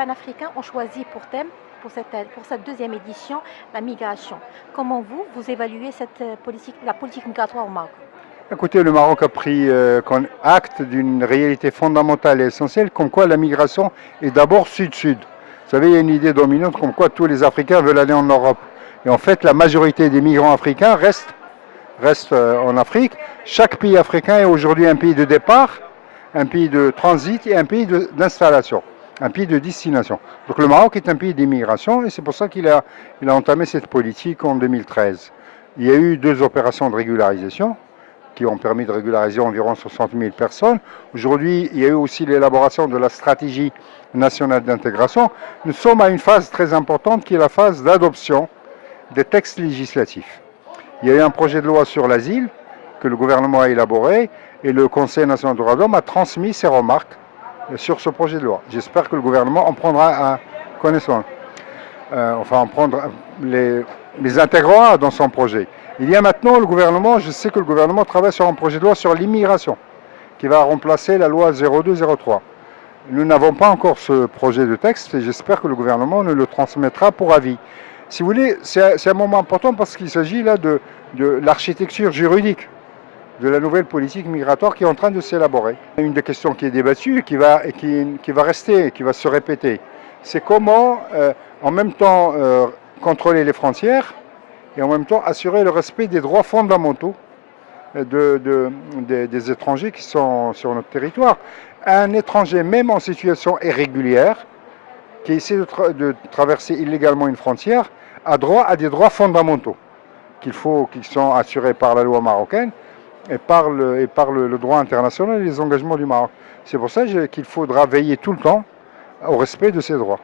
panafricains ont choisi pour thème, pour cette deuxième édition, la migration. Comment vous évaluez la politique migratoire au Maroc? Écoutez, le Maroc a pris acte d'une réalité fondamentale et essentielle, comme quoi la migration est d'abord sud-sud. Vous savez, il y a une idée dominante comme quoi tous les Africains veulent aller en Europe. Et en fait, la majorité des migrants africains restent en Afrique. Chaque pays africain est aujourd'hui un pays de départ, un pays de transit et un pays d'installation, un pays de destination. Donc le Maroc est un pays d'immigration et c'est pour ça qu'il a entamé cette politique en 2013. Il y a eu 2 opérations de régularisation qui ont permis de régulariser environ 60 000 personnes. Aujourd'hui, il y a eu aussi l'élaboration de la stratégie nationale d'intégration. Nous sommes à une phase très importante qui est la phase d'adoption des textes législatifs. Il y a eu un projet de loi sur l'asile que le gouvernement a élaboré et le Conseil national des droits de l'homme a transmis ses remarques sur ce projet de loi. J'espère que le gouvernement en prendra connaissance, les intégrera dans son projet. Il y a maintenant je sais que le gouvernement travaille sur un projet de loi sur l'immigration qui va remplacer la loi 0203. Nous n'avons pas encore ce projet de texte et j'espère que le gouvernement nous le transmettra pour avis. Si vous voulez, c'est un moment important parce qu'il s'agit là de l'architecture juridique de la nouvelle politique migratoire qui est en train de s'élaborer. Une des questions qui est débattue et qui va rester, qui va se répéter, c'est comment en même temps contrôler les frontières et en même temps assurer le respect des droits fondamentaux des étrangers qui sont sur notre territoire. Un étranger, même en situation irrégulière, qui essaie de traverser illégalement une frontière, a droit à des droits fondamentaux qui sont assurés par la loi marocaine et par le droit international et les engagements du Maroc. C'est pour ça qu'il faudra veiller tout le temps au respect de ces droits.